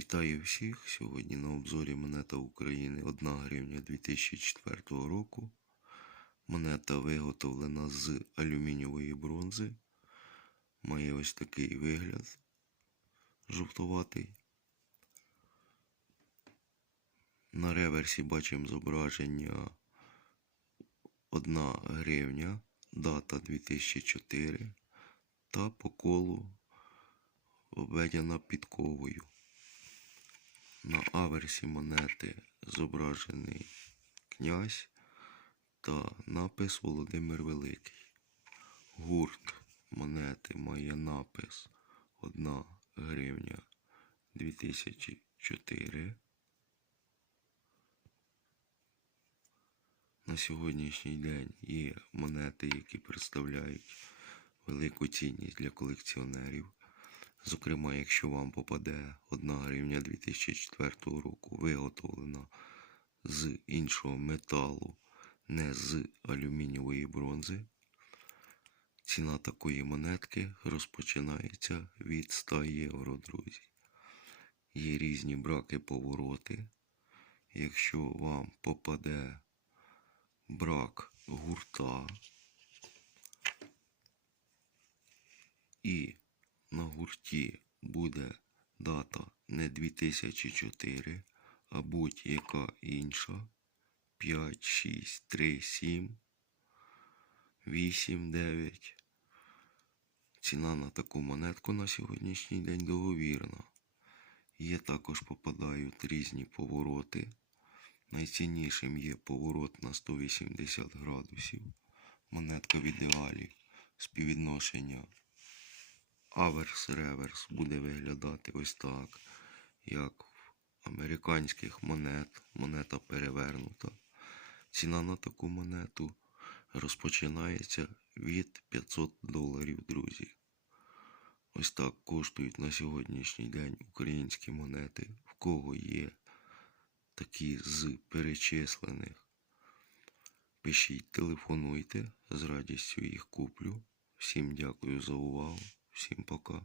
Вітаю всіх! Сьогодні на обзорі монета України 1 гривня 2004 року. Монета виготовлена з алюмінієвої бронзи. Має ось такий вигляд жовтуватий. На реверсі бачимо зображення 1 гривня, дата 2004 та по колу обведена підковою. На аверсі монети зображений князь та напис Володимир Великий. Гурт монети має напис 1 гривня 2004. На сьогоднішній день є монети, які представляють велику цінність для колекціонерів. Зокрема, якщо вам попаде 1 гривня 2004 року, виготовлена з іншого металу, не з алюмінієвої бронзи, ціна такої монетки розпочинається від 100 євро, друзі. Є різні браки повороти. Якщо вам попаде брак гурта і на гурті буде дата не 2004, а будь-яка інша 5, 6, 3, 7, 8, 9. Ціна на таку монетку на сьогоднішній день договірна. Є також попадають різні повороти. Найціннішим є поворот на 180 градусів. Монетка в ідеалі співвідношення аверс-реверс буде виглядати ось так, як в американських монет. Монета перевернута. Ціна на таку монету розпочинається від 500 доларів, друзі. Ось так коштують на сьогоднішній день українські монети. В кого є такі з перечислених. Пишіть, телефонуйте, з радістю їх куплю. Всім дякую за увагу, всім пока.